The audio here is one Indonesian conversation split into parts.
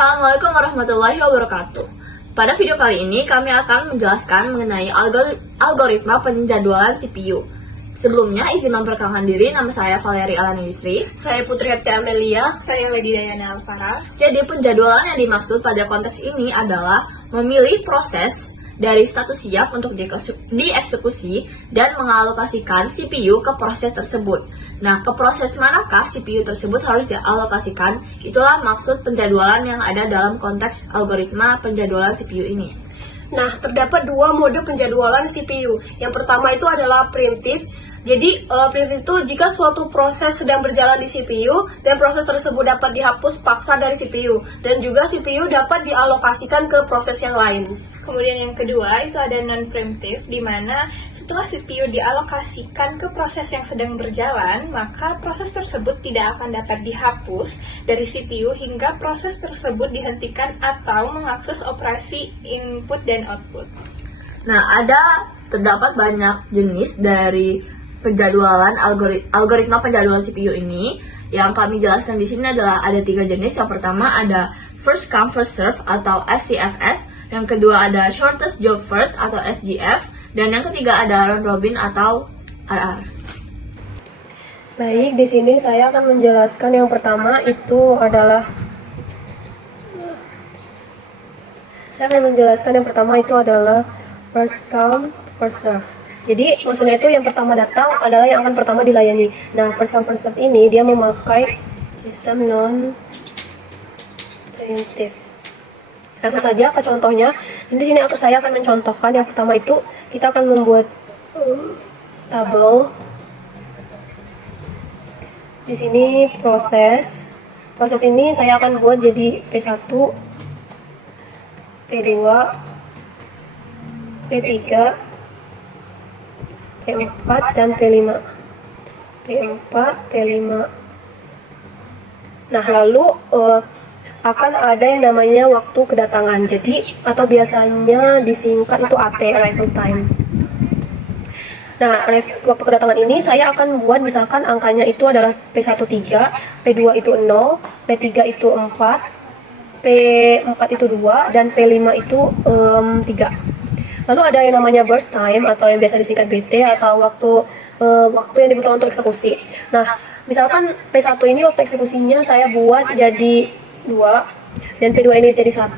Assalamualaikum warahmatullahi wabarakatuh. Pada video kali ini kami akan menjelaskan mengenai algoritma penjadwalan CPU. Sebelumnya izin memperkenalkan diri, nama saya Valeri Alana Yusri. Saya Putri Hati Amelia. Saya Lady Dayana Alfara. Jadi penjadwalan yang dimaksud pada konteks ini adalah memilih proses dari status siap untuk dieksekusi dan mengalokasikan CPU ke proses tersebut. Nah, ke proses manakah CPU tersebut harus dialokasikan? Itulah maksud penjadwalan yang ada dalam konteks algoritma penjadwalan CPU ini. Nah, terdapat dua mode penjadwalan CPU. Yang pertama itu adalah preemptive. Jadi, preemptive itu jika suatu proses sedang berjalan di CPU dan proses tersebut dapat dihapus paksa dari CPU, dan juga CPU dapat dialokasikan ke proses yang lain. Kemudian yang kedua itu ada non-preemptive, di mana setelah CPU dialokasikan ke proses yang sedang berjalan, maka proses tersebut tidak akan dapat dihapus dari CPU hingga proses tersebut dihentikan atau mengakses operasi input dan output. Nah, terdapat banyak jenis dari penjadwalan algoritma penjadwalan CPU ini. Yang kami jelaskan di sini adalah ada 3 jenis. Yang pertama ada first come first serve atau FCFS. Yang kedua ada shortest job first atau SJF, dan yang ketiga ada round robin atau RR. Baik, di sini saya akan menjelaskan yang pertama itu adalah first come first serve. Jadi maksudnya itu yang pertama datang adalah yang akan pertama dilayani. Nah, first come first serve ini dia memakai sistem non preemptive. Langsung saja ke contohnya. Di sini saya akan mencontohkan yang pertama itu kita akan membuat tabel. Di sini proses ini saya akan buat jadi P1, P2, P3, P4 dan P5. P4, P5. Nah, lalu akan ada yang namanya waktu kedatangan. Jadi atau biasanya disingkat itu AT, arrival time. Nah, waktu kedatangan ini saya akan buat misalkan angkanya itu adalah P1 3, P2 itu 0, P3 itu 4, P4 itu 2, dan P5 itu 3. Lalu ada yang namanya burst time atau yang biasa disingkat BT atau waktu yang dibutuhkan untuk eksekusi. Nah, misalkan P1 ini waktu eksekusinya saya buat jadi 2, dan P2 ini jadi 1,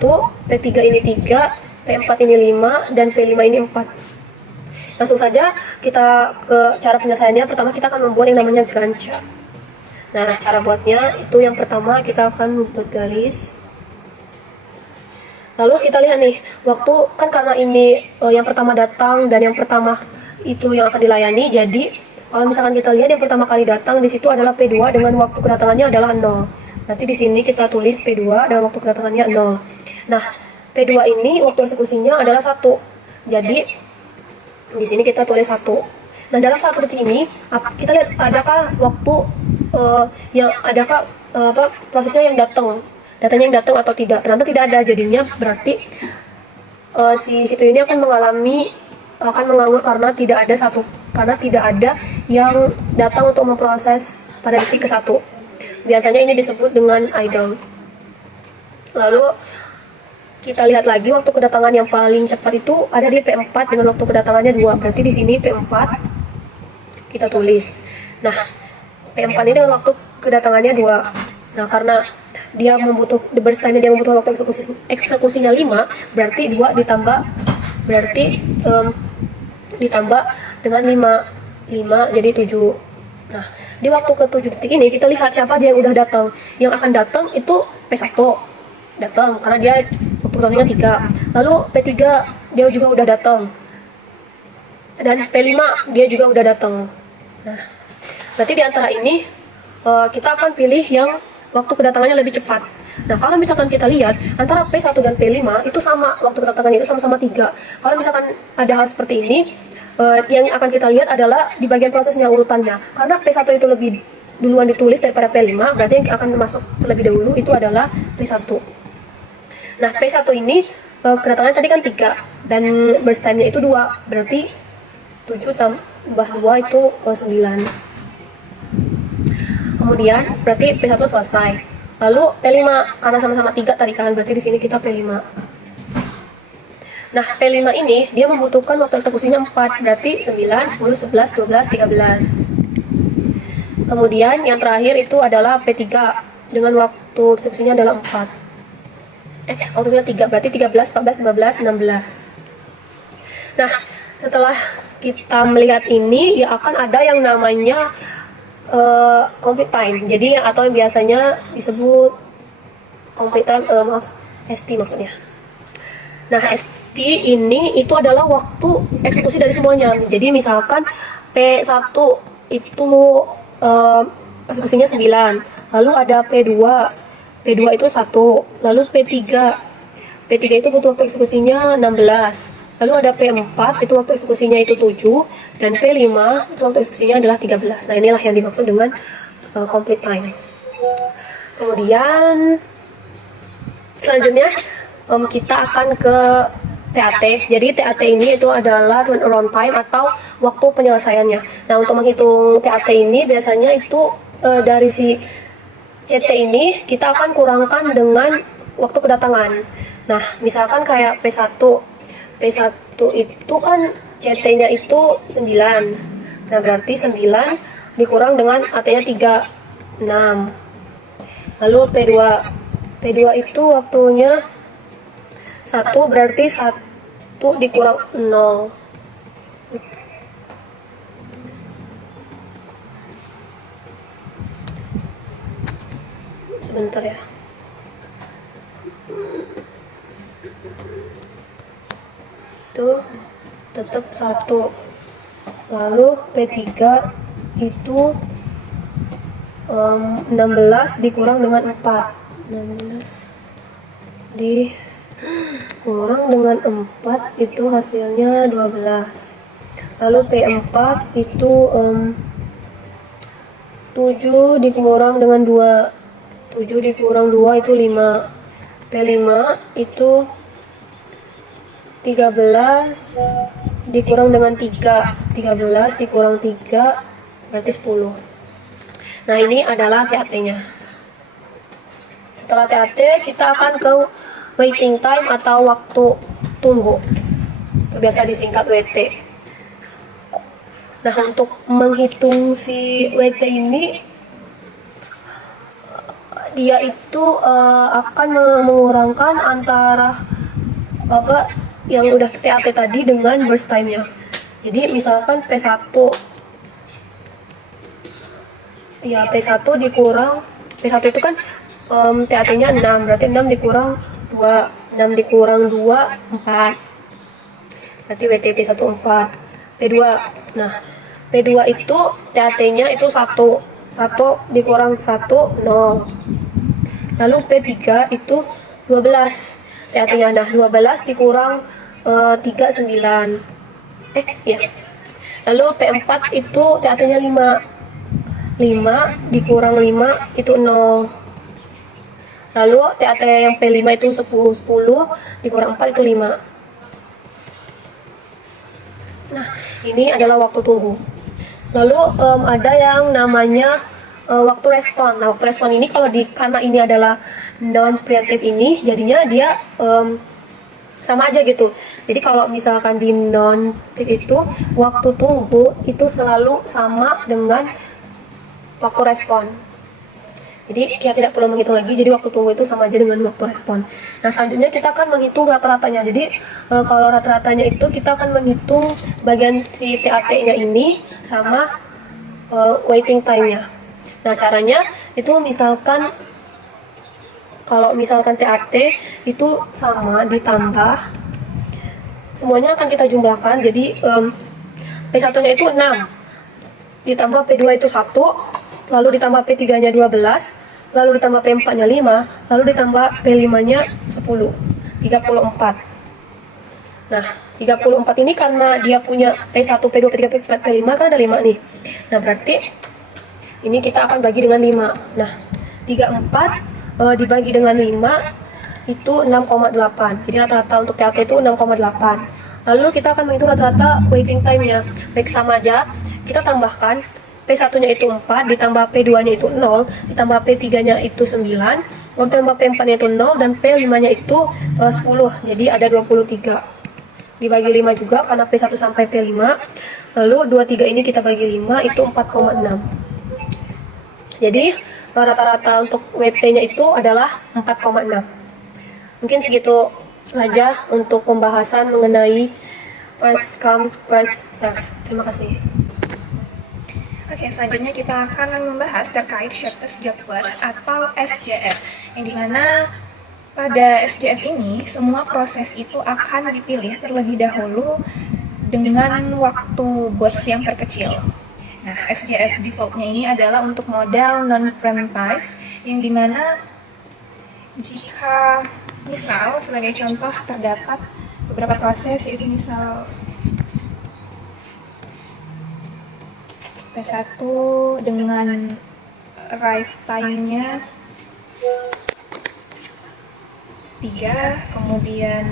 P3 ini 3, P4 ini 5, dan P5 ini 4. Langsung saja kita ke cara penyelesaiannya. Pertama kita akan membuat yang namanya Gantt chart. Nah, cara buatnya itu yang pertama kita akan membuat garis. Lalu kita lihat nih, waktu kan karena ini yang pertama datang dan yang pertama itu yang akan dilayani. Jadi kalau misalkan kita lihat yang pertama kali datang di situ adalah P2 dengan waktu kedatangannya adalah 0. Nanti di sini kita tulis P2 dan waktu kedatangannya 0. Nah, P2 ini waktu eksekusinya adalah 1. Jadi di sini kita tulis 1. Nah, dalam 1 detik ini kita lihat adakah waktu prosesnya yang datang, datanya yang datang atau tidak. Ternyata tidak ada. Jadinya berarti si CPU ini akan menganggur karena tidak ada yang datang untuk memproses pada detik ke-1. Biasanya ini disebut dengan idle. Lalu kita lihat lagi waktu kedatangan yang paling cepat itu ada di P4 dengan waktu kedatangannya 2. Berarti di sini P4 kita tulis. Nah, P4 ini dengan waktu kedatangannya 2. Nah, karena dia membutuhkan waktu eksekusinya 5, berarti 2 ditambah dengan 5 jadi 7. Nah, di waktu ke-7 detik ini kita lihat siapa aja yang udah datang. Yang akan datang itu P1 datang karena dia waktu kedatangannya 3. Lalu P3 dia juga udah datang. Dan P5 dia juga udah datang. Nah, nanti di antara ini kita akan pilih yang waktu kedatangannya lebih cepat. Nah, kalau misalkan kita lihat antara P1 dan P5 itu sama, waktu kedatangannya itu sama-sama 3. Kalau misalkan ada hal seperti ini, yang akan kita lihat adalah di bagian prosesnya urutannya. Karena P1 itu lebih duluan ditulis daripada P5, berarti yang akan masuk terlebih dahulu itu adalah P1. Nah, P1 ini kedatangannya tadi kan 3 dan burst time-nya itu 2, berarti 7 tambah 2 itu 9. Kemudian berarti P1 selesai. Lalu P5 karena sama-sama 3 tadi kan, berarti di sini kita P5. Nah, P5 ini dia membutuhkan waktu eksekusinya 4, berarti 9, 10, 11, 12, 13. Kemudian yang terakhir itu adalah P3 dengan waktu eksekusinya adalah 4. Waktunya 3, berarti 13, 14, 15, 16. Nah, setelah kita melihat ini, ya akan ada yang namanya complete time. Jadi atau yang biasanya disebut complete time, ST maksudnya. Nah, ST ini itu adalah waktu eksekusi dari semuanya. Jadi misalkan P1 itu eksekusinya 9, lalu ada P2 itu 1, lalu P3 itu butuh waktu eksekusinya 16, lalu ada P4 itu waktu eksekusinya itu 7, dan P5 itu waktu eksekusinya adalah 13. Nah, inilah yang dimaksud dengan complete time. Kemudian selanjutnya kita akan ke TAT. Jadi TAT ini itu adalah turnaround time atau waktu penyelesaiannya. Nah, untuk menghitung TAT ini biasanya itu dari si CT ini kita akan kurangkan dengan waktu kedatangan. Nah, misalkan kayak P1 itu kan CT-nya itu 9. Nah, berarti 9 dikurang dengan AT-nya 3, 6. Lalu P2 itu waktunya 1, berarti 1 dikurang 0. Sebentar ya. Itu tetap 1. Lalu P3 itu 16 dikurang dengan 4. 16 dikurang dengan 4 itu hasilnya 12. Lalu P4 itu 7 dikurang dengan 2. 7 dikurang 2 itu 5. P5 itu 13 dikurang dengan 3. 13 dikurang 3 berarti 10. Nah, ini adalah TAT-nya. Setelah TAT, kita akan ke waiting time atau waktu tunggu. Itu biasa disingkat WT. Nah, untuk menghitung si WT ini, dia itu akan mengurangkan antara yang udah TAT tadi dengan burst time-nya. Jadi misalkan P1 dikurang P1 itu kan TAT-nya 6, berarti 6 dikurang 2, 6 dikurang 2, 4. Berarti WTT 1, 4. P2. Nah, P2 itu TAT-nya itu 1. 1 dikurang 1, 0. Lalu P3 itu 12 TAT-nya. Nah, 12 dikurang 3, 9. Lalu P4 itu TAT-nya 5. 5 dikurang 5 itu 0. Lalu TAT yang P5 itu 10. 10 dikurang 4 itu 5. Nah, ini adalah waktu tunggu. Lalu ada yang namanya waktu respon. Nah, waktu respon ini karena ini adalah non preemptive ini, jadinya dia sama aja gitu. Jadi kalau misalkan di non preemptive itu waktu tunggu itu selalu sama dengan waktu respon. Jadi kita tidak perlu menghitung lagi. Jadi waktu tunggu itu sama aja dengan waktu respon. Nah, selanjutnya kita akan menghitung rata-ratanya. Jadi kalau rata-ratanya itu kita akan menghitung bagian si TAT-nya ini sama waiting time-nya. Nah, caranya itu misalkan kalau misalkan TAT itu sama ditambah, semuanya akan kita jumlahkan. Jadi P1-nya itu 6, ditambah P2 itu 1, lalu ditambah P3-nya 12, lalu ditambah P4-nya 5, lalu ditambah P5-nya 10, 34. Nah, 34 ini karena dia punya P1, P2, P3, P4, P5 kan ada 5 nih. Nah, berarti ini kita akan bagi dengan 5. Nah, 34 dibagi dengan 5 itu 6,8. Jadi rata-rata untuk TAT itu 6,8. Lalu kita akan menghitung rata-rata waiting time-nya. Baik, sama aja. Kita tambahkan P1-nya itu 4, ditambah P2-nya itu 0, ditambah P3-nya itu 9, ditambah P4-nya itu 0, dan P5-nya itu 10. Jadi ada 23. Dibagi 5 juga karena P1 sampai P5. Lalu 23 ini kita bagi 5, itu 4,6. Jadi rata-rata untuk WT-nya itu adalah 4,6. Mungkin segitu saja untuk pembahasan mengenai first come, first serve. Terima kasih. Oke, selanjutnya kita akan membahas terkait shortest job first atau SJF, yang dimana pada SJF ini semua proses itu akan dipilih terlebih dahulu dengan waktu burst yang terkecil. Nah, SJF defaultnya ini adalah untuk model non-frame type, yang dimana jika misal sebagai contoh terdapat beberapa proses, yaitu misal P1 dengan arrive time-nya 3, kemudian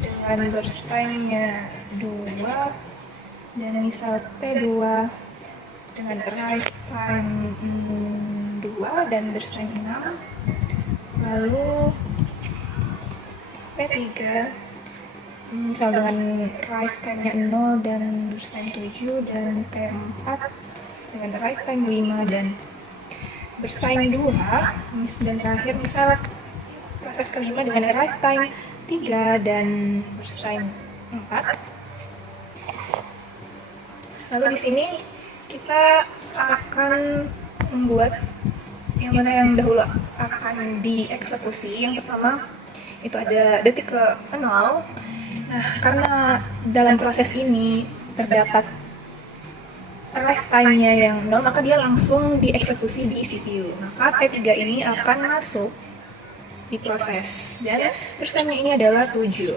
dengan burst time-nya 2, dan misal P2 dengan arrive time 2 dan burst time 6, lalu P3 misal dengan arrive time-nya 0 dan burst time 7, dan P4 dengan arrive time 5 dan burst time 2, dan terakhir misal proses kelima dengan arrive time 3 dan burst time 4. Lalu di sini kita akan membuat yang mana yang dahulu akan dieksekusi. Yang pertama itu ada detik ke 0. Nah, karena dalam proses ini terdapat arrive time-nya yang 0, maka dia langsung dieksekusi di CPU. Maka P3 ini akan masuk di proses, dan burst time-nya ini adalah 7.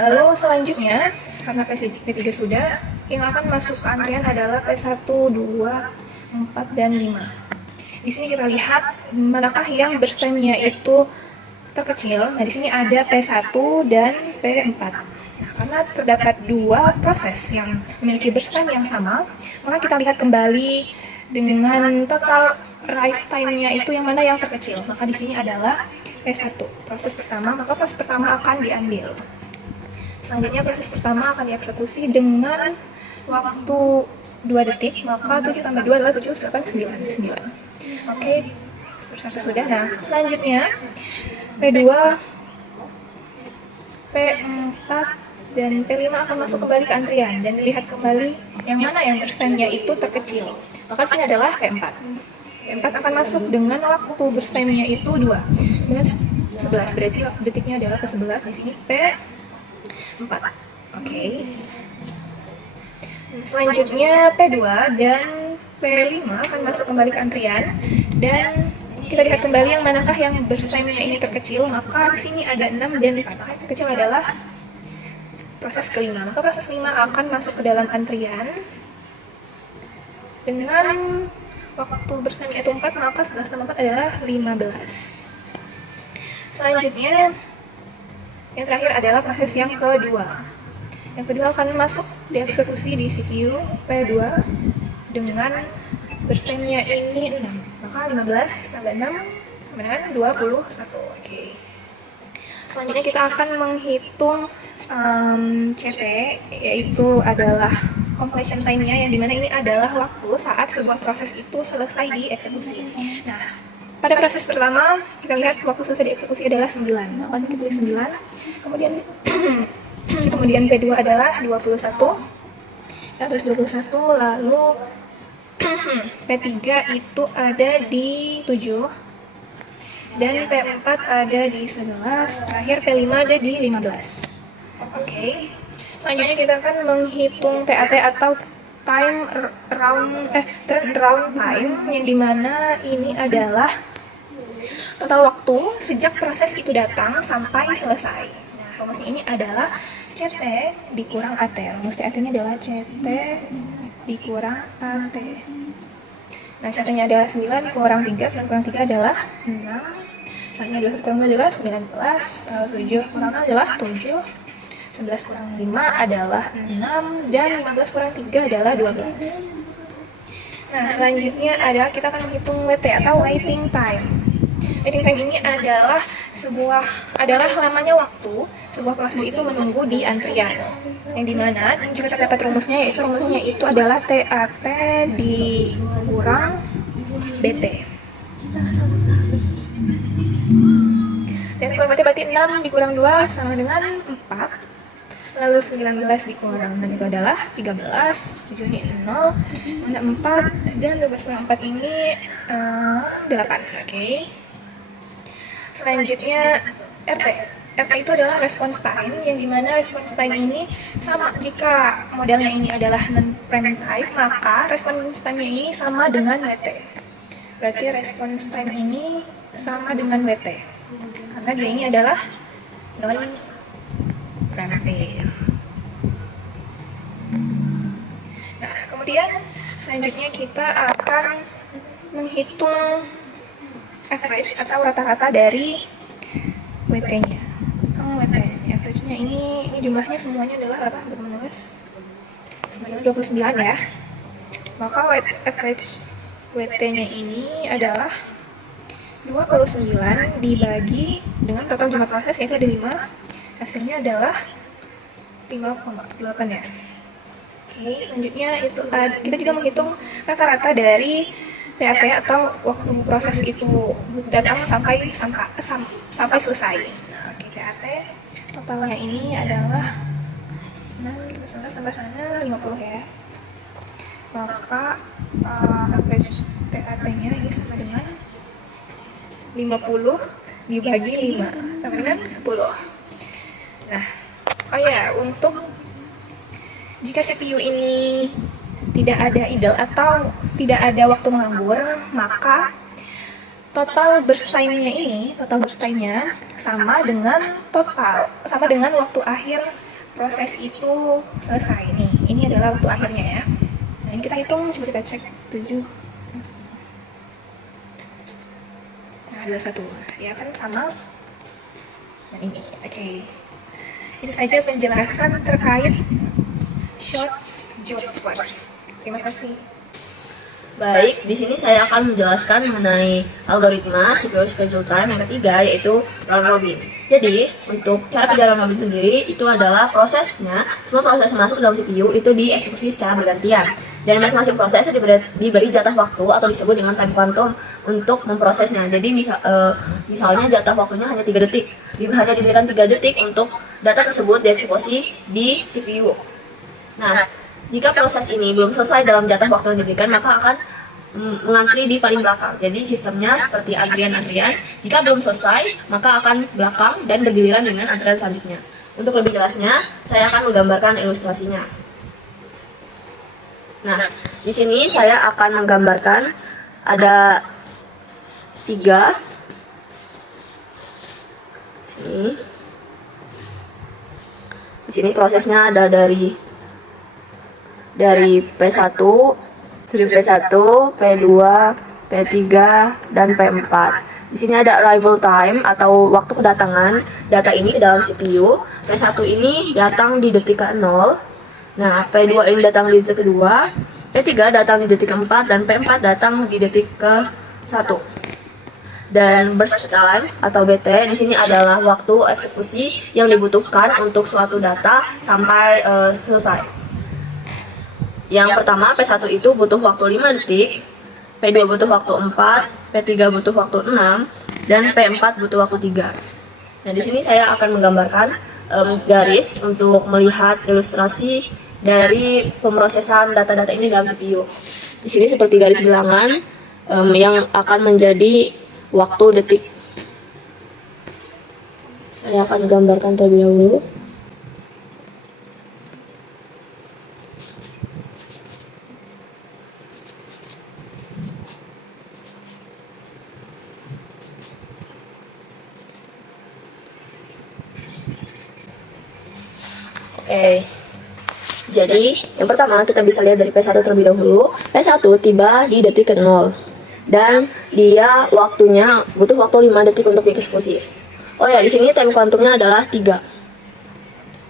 Lalu selanjutnya, karena P3 sudah, yang akan masuk ke antrian adalah P1, 2, 4, dan 5. Di sini kita lihat manakah yang burst time-nya itu terkecil. Nah, di sini ada P1 dan P4. Nah, karena terdapat dua proses yang memiliki burst time yang sama, maka kita lihat kembali dengan total arrive time-nya itu yang mana yang terkecil. Maka di sini adalah P1, proses pertama, maka proses pertama akan diambil. Selanjutnya proses pertama akan dieksekusi dengan waktu 2 detik, maka 7 tambah 2 adalah 7, 8, 9. Oke, proses sudah. Nah, selanjutnya P2, P4, dan P5 akan masuk kembali ke antrian dan dilihat kembali yang mana yang burst time-nya itu terkecil. Maka sini adalah P4. P4 akan masuk dengan waktu burst time-nya itu 2. 11, berarti waktu detiknya adalah ke 11. Di sini P4. Oke. Selanjutnya P2 dan P5 akan masuk kembali ke antrian dan kita lihat kembali yang manakah yang burst time-nya ini terkecil. Maka di sini ada 6 dan 4. Maka yang terkecil adalah proses kelima. Maka proses kelima akan masuk ke dalam antrian dengan waktu burst time-nya itu 4, maka 11 tambah 4 adalah 15. Selanjutnya yang terakhir adalah proses yang kedua. Yang kedua akan masuk dieksekusi di CPU P2 dengan burst time-nya ini 6. Maka 15 tambah 6 sama dengan 21. Oke. Selanjutnya kita akan menghitung CT, yaitu adalah completion time-nya, yang dimana ini adalah waktu saat sebuah proses itu selesai dieksekusi. Nah, pada proses pertama kita lihat waktu selesai dieksekusi adalah 9. Maka kita tulis 9. Kemudian P2 adalah 21. Kita tulis 21, lalu P3 itu ada di 7 dan P4 ada di 11, terakhir P5 ada di 15. Oke. Selanjutnya kita akan menghitung TAT atau turnaround time, yang dimana ini adalah total waktu sejak proses itu datang sampai selesai. Nah, rumusnya ini adalah CT dikurang AT. Rumus TAT-nya adalah CT dikurang AT. Nah, CT-nya adalah 9 kurang 3, 9 kurang 3 adalah 6. Selanjutnya 21 kurang 2 adalah 19, 7 kurang 6 adalah 7. 11 kurang 5 adalah 6, dan 15 kurang 3 adalah 12. Nah, selanjutnya adalah kita akan menghitung WT atau waiting time. Waiting time ini adalah lamanya waktu sebuah proses itu menunggu di antrian. Yang dimana juga terdapat rumusnya, yaitu rumusnya itu adalah TAT dikurang BT. TAT kurang BT berarti 6 dikurang 2 sama dengan 4. Lalu 19 dikurang 6 itu adalah 13, 7 ini 0, ada 4, dan 12 kurang 4 ini 8, oke. Selanjutnya RT. RT itu adalah response time, yang dimana response time ini sama jika modelnya ini adalah non-prime time, maka response time ini sama dengan WT. Berarti response time ini sama dengan WT, karena dia ini adalah non-primitive. Nah, kemudian selanjutnya kita akan menghitung average atau rata-rata dari WT-nya. WT average-nya ini jumlahnya semuanya adalah berapa, teman-teman? Semuanya 29 ya. Maka average WT-nya ini adalah 29 dibagi dengan total jumlah proses, yaitu ada 5. Hasilnya adalah 5,8 ya. Oke, selanjutnya itu kita juga menghitung rata-rata dari TAT atau waktu proses itu datang sampai selesai. Nah, oke, TAT totalnya ini adalah 19 tambah sana 50 ya. Maka average TAT-nya ini sama dengan 50 dibagi 5 sama dengan 10. Nah, oh ya, untuk jika CPU ini tidak ada idle atau tidak ada waktu menganggur, maka total burst time-nya sama dengan waktu akhir proses itu selesai nih. Ini adalah waktu akhirnya ya. Nah, ini kita hitung, coba kita cek 7. Nah, 21. Ya kan sama. Nah, ini. Oke. Itu saja penjelasan terkait short job force. Terima kasih. Baik, di sini saya akan menjelaskan mengenai algoritma CPU schedule time yang ketiga, yaitu round robin. Jadi, untuk cara kerja round robin sendiri itu adalah prosesnya, semua proses yang masuk dalam CPU itu dieksekusi secara bergantian. Dan masing-masing proses diberi jatah waktu atau disebut dengan time quantum untuk memprosesnya. Jadi misalnya jatah waktunya hanya 3 detik. Hanya diberikan 3 detik untuk data tersebut dieksekusi di CPU. Nah, jika proses ini belum selesai dalam jatah waktu yang diberikan, maka akan mengantri di paling belakang. Jadi sistemnya seperti antrian-antrian. Jika belum selesai, maka akan belakang dan bergiliran dengan antrian selanjutnya. Untuk lebih jelasnya, saya akan menggambarkan ilustrasinya. Nah, di sini saya akan menggambarkan ada 3. Di sini prosesnya ada dari P1, P2, P3, dan P4. Di sini ada arrival time atau waktu kedatangan data ini ke dalam CPU. P1 ini datang di detik ke-0. Nah, P2 ini datang di detik kedua, P3 datang di detik keempat, dan P4 datang di detik ke-1. Dan burst time atau BT di sini adalah waktu eksekusi yang dibutuhkan untuk suatu data sampai selesai. Yang pertama, P1 itu butuh waktu 5 detik, P2 butuh waktu 4, P3 butuh waktu 6, dan P4 butuh waktu 3. Nah, di sini saya akan menggambarkan garis untuk melihat ilustrasi dari pemrosesan data-data ini dalam CPU. Di sini seperti garis bilangan yang akan menjadi waktu detik. Saya akan gambarkan terlebih dahulu. Oke. Jadi, yang pertama kita bisa lihat dari P1 terlebih dahulu. P1 tiba di detik ke-0. Dan dia butuh waktu 5 detik untuk dieksekusi. Oh ya, di sini time quantumnya adalah 3.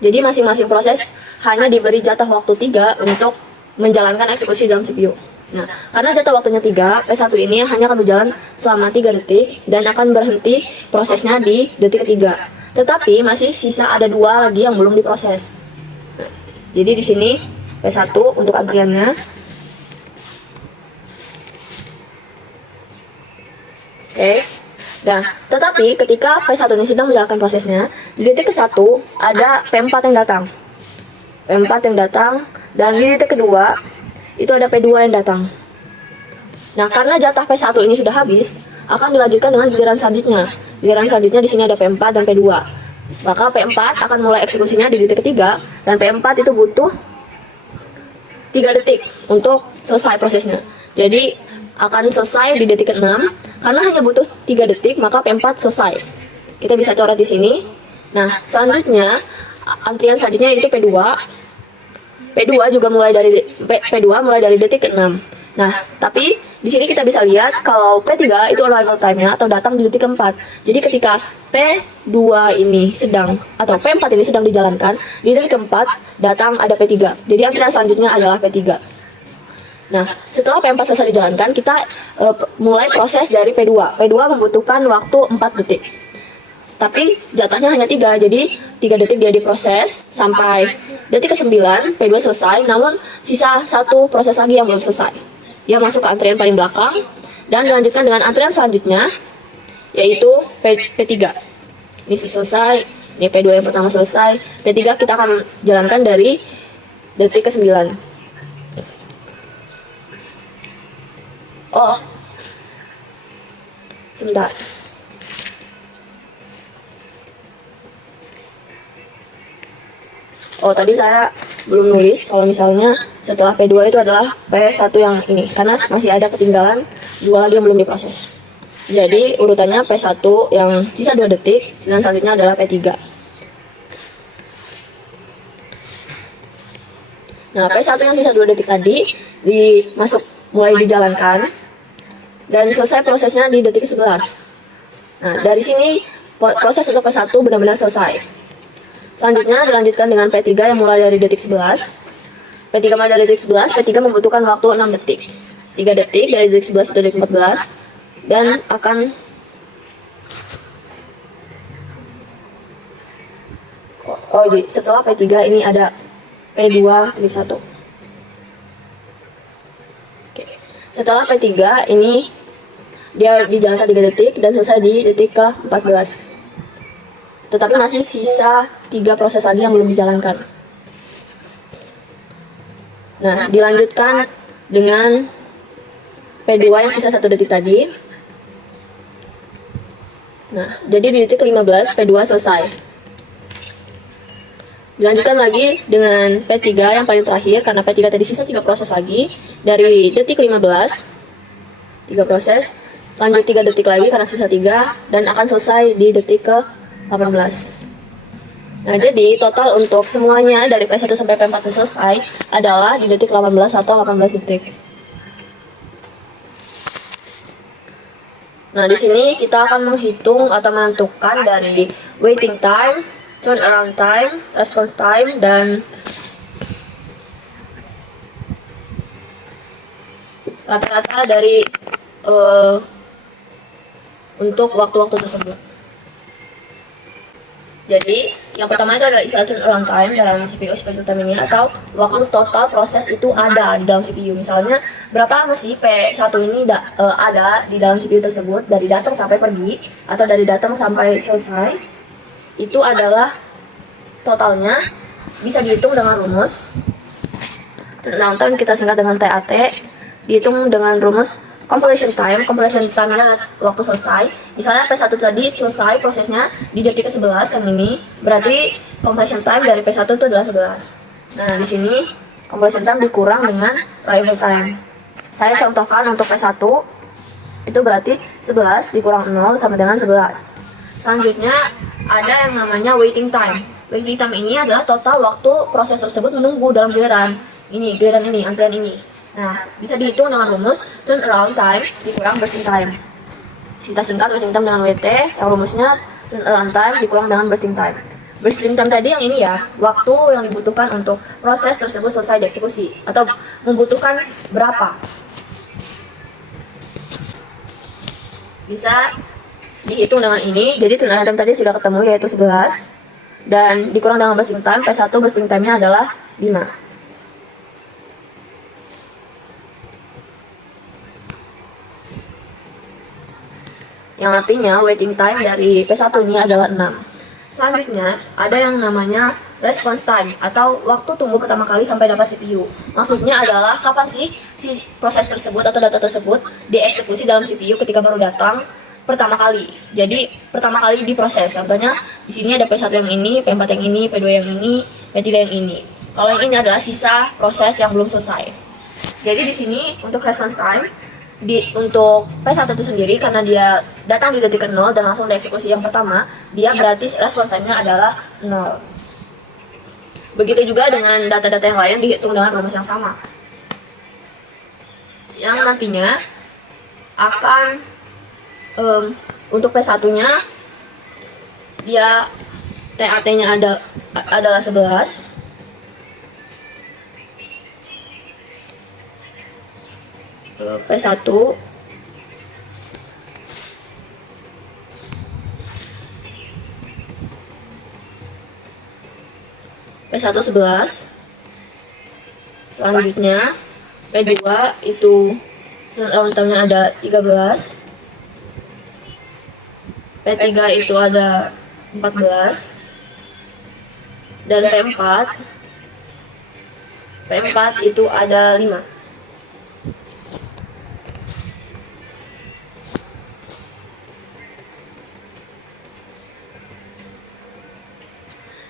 Jadi masing-masing proses hanya diberi jatah waktu 3 untuk menjalankan eksekusi dalam CPU. Nah, karena jatah waktunya 3, P1 ini hanya akan berjalan selama 3 detik dan akan berhenti prosesnya di detik ketiga. Tetapi masih sisa ada 2 lagi yang belum diproses. Nah, jadi di sini P1 untuk antriannya. Oke. Nah, tetapi ketika P1 ini sedang menjalankan prosesnya, di detik ke-1 ada P4 yang datang. P4 yang datang, dan di detik kedua itu ada P2 yang datang. Nah, karena jatah P1 ini sudah habis, akan dilanjutkan dengan giliran selanjutnya. Giliran selanjutnya di sini ada P4 dan P2. Maka P4 akan mulai eksekusinya di detik ketiga, dan P4 itu butuh 3 detik untuk selesai prosesnya. Jadi akan selesai di detik ke-6. Karena hanya butuh 3 detik, maka P4 selesai. Kita bisa coret di sini. Nah, selanjutnya antrian selanjutnya itu P2. P2 juga mulai dari P2 mulai dari detik ke-6. Nah, tapi di sini kita bisa lihat kalau P3 itu arrival time-nya atau datang di detik ke-4. Jadi ketika P2 ini sedang atau P4 ini sedang dijalankan, di detik ke-4 datang ada P3. Jadi antrian selanjutnya adalah P3. Nah, setelah P4 selesai dijalankan, kita mulai proses dari P2. P2 membutuhkan waktu 4 detik. Tapi jatahnya hanya 3, jadi 3 detik dia diproses sampai detik ke-9, P2 selesai, namun sisa 1 proses lagi yang belum selesai. Dia masuk ke antrian paling belakang, dan dilanjutkan dengan antrian selanjutnya, yaitu P3. Ini selesai, ini P2 yang pertama selesai, P3 kita akan jalankan dari detik ke-9. Oh, sebentar. Oh, tadi saya belum nulis kalau misalnya setelah P2 itu adalah P1 yang ini, karena masih ada ketinggalan 2 lagi yang belum diproses. Jadi urutannya P1 yang sisa 2 detik, dan selanjutnya adalah P3. Nah, P1 yang sisa 2 detik tadi mulai dijalankan dan selesai prosesnya di detik ke-11. Nah, dari sini proses untuk P1 benar-benar selesai. Selanjutnya dilanjutkan dengan P3 yang mulai dari detik 11. P3 mulai dari detik 11, P3 membutuhkan waktu 6 detik. 3 detik dari detik 11 ke detik 14 dan akan setelah P3 ini ada P2 detik 1. Setelah P3 ini dia dijalankan 3 detik dan selesai di detik ke-14. Tetapi masih sisa 3 proses lagi yang belum dijalankan. Nah, dilanjutkan dengan P2 yang sisa 1 detik tadi. Nah, jadi di detik ke-15 P2 selesai. Dilanjutkan lagi dengan P3 yang paling terakhir, karena P3 tadi sisa 3 proses lagi. Dari detik 15, 3 proses, lanjut 3 detik lagi karena sisa 3, dan akan selesai di detik ke-18. Nah, jadi total untuk semuanya dari P1 sampai P4 selesai adalah di detik 18 atau 18 detik. Nah, di sini kita akan menghitung atau menentukan dari waiting time, turnaround time, response time, dan rata-rata dari untuk waktu-waktu tersebut. Jadi, yang pertama itu adalah istilah turnaround time dalam CPU expected time ini, atau waktu total proses itu ada di dalam CPU. Misalnya, berapa lama sih P1 ini ada di dalam CPU tersebut, dari datang sampai pergi, atau dari datang sampai selesai. Itu adalah totalnya, bisa dihitung dengan rumus. Turnaround time kita singkat dengan TAT, dihitung dengan rumus completion time. Completion time adalah waktu selesai. Misalnya P1 tadi selesai prosesnya di detik ke-11 yang ini, berarti completion time dari P1 itu adalah 11. Nah, di sini completion time dikurang dengan arrival time. Saya contohkan untuk P1 itu berarti 11 dikurang 0 sama dengan 11. Selanjutnya ada yang namanya waiting time. Waiting time ini adalah total waktu proses tersebut menunggu dalam giliran ini, antrian ini. Nah, bisa dihitung dengan rumus turnaround time dikurang bursting time. Kita singkat waiting time dengan WT, yang rumusnya turnaround time dikurang dengan bursting time. Bursting time tadi yang ini ya, waktu yang dibutuhkan untuk proses tersebut selesai dieksekusi atau membutuhkan berapa. Bisa dihitung dengan ini. Jadi turnaround time tadi sudah ketemu yaitu 11 dan dikurang dengan bursting time. P1 bursting time-nya adalah 5. Yang artinya waiting time dari P1 ini adalah 6. Selanjutnya ada yang namanya response time atau waktu tunggu pertama kali sampai dapat CPU. Maksudnya adalah kapan sih si proses tersebut atau data tersebut dieksekusi dalam CPU ketika baru datang pertama kali. Jadi pertama kali diproses. Contohnya di sini ada P1 yang ini, P4 yang ini, P2 yang ini, P3 yang ini. Kalau yang ini adalah sisa proses yang belum selesai. Jadi di sini untuk response time untuk P1 itu sendiri karena dia datang di detik ke-0 dan langsung dieksekusi yang pertama, dia berarti response time-nya adalah 0. Begitu juga dengan data-data yang lain dihitung dengan rumus yang sama. Yang nantinya akan untuk P1-nya dia TAT-nya adalah 11. P1 11. Selanjutnya P2 itu turnaround time-nya ada 13. P3 itu ada 14. Dan P4 itu ada 5.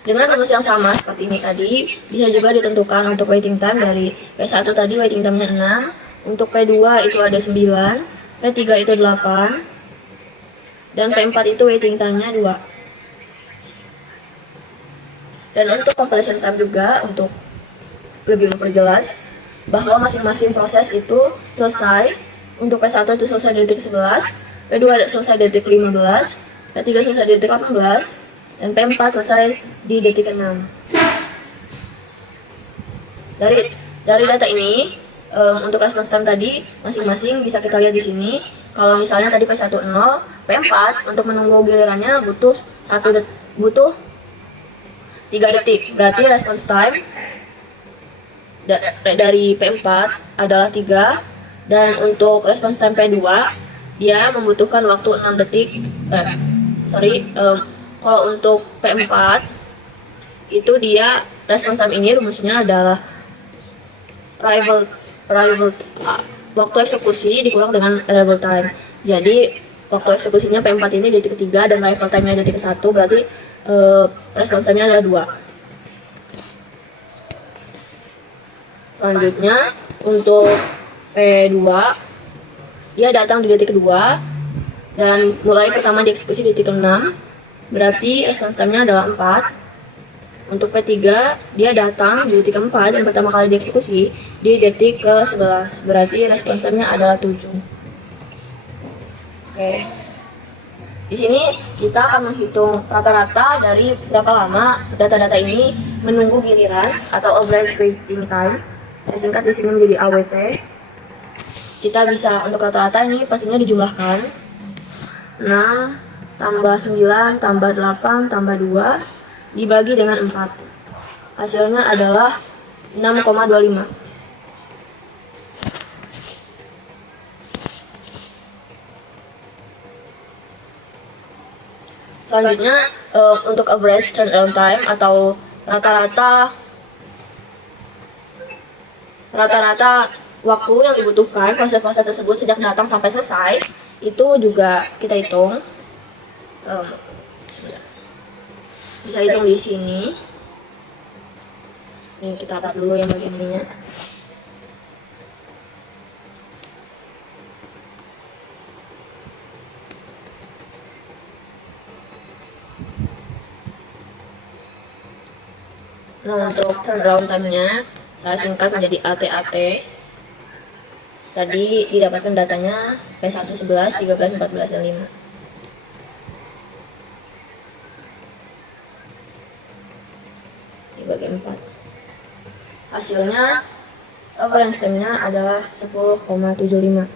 Dengan rumus yang sama seperti ini tadi, bisa juga ditentukan untuk waiting time dari P1 tadi waiting time-nya 6, untuk P2 itu ada 9, P3 itu 8, dan P4 itu waiting time-nya 2. Dan untuk completion time juga, untuk lebih memperjelas bahwa masing-masing proses itu selesai. Untuk P1 itu selesai di detik 11, P2 selesai di detik 15, P3 selesai di detik 18, dan P4 selesai di detik 6. Dari data ini, untuk response time tadi masing-masing bisa kita lihat di sini. Kalau misalnya tadi P1 0, P4 untuk menunggu gilirannya butuh 3 detik. Berarti response time dari P4 adalah 3, dan untuk response time P2 dia membutuhkan waktu 6 detik. Kalau untuk P4 itu dia response time ini rumusnya adalah waktu eksekusi dikurang dengan arrival time. Jadi waktu eksekusinya P4 ini detik ketiga dan arrival time-nya detik ke-1, berarti response time-nya adalah 2. Selanjutnya untuk P2 dia datang di detik kedua dan mulai pertama dieksekusi di detik ke-6, berarti response time-nya adalah 4. Untuk P3 dia datang di detik keempat dan pertama kali dieksekusi di detik ke-11, berarti response time-nya adalah 7. Oke. Di sini kita akan menghitung rata-rata dari berapa lama data-data ini menunggu giliran atau average waiting time. Saya singkat di sini menjadi AWT. Kita bisa untuk rata-rata ini pastinya dijumlahkan. 6 tambah 9 tambah 8 tambah 2 dibagi dengan 4. Hasilnya adalah 6,25. Selanjutnya untuk average turnaround time atau rata-rata waktu yang dibutuhkan proses-proses tersebut sejak datang sampai selesai itu juga kita hitung. Bisa hitung di sini. Ini kita hapus dulu yang bagian ininya. Nah, untuk turnaround time-nya saya singkat menjadi ATAT. Tadi didapatkan datanya P1 11, 13, 14, dan 5. dibagi 4. Hasilnya reference time-nya adalah 10,75.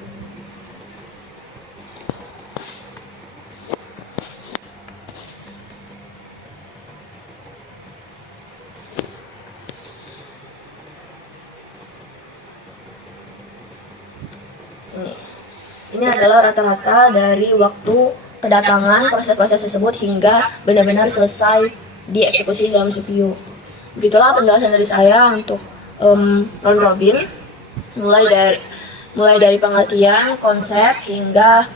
Ini adalah rata-rata dari waktu kedatangan proses-proses tersebut hingga benar-benar selesai dieksekusi dalam CPU. Begitulah penjelasan dari saya untuk round robin, mulai dari pengertian, konsep, hingga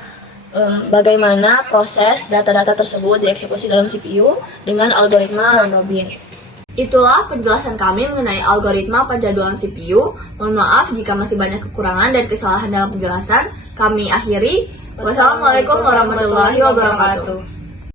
bagaimana proses data-data tersebut dieksekusi dalam CPU dengan algoritma round robin. Itulah penjelasan kami mengenai algoritma penjadwalan CPU. Mohon maaf jika masih banyak kekurangan dan kesalahan dalam penjelasan. Kami akhiri. Wassalamualaikum warahmatullahi wabarakatuh.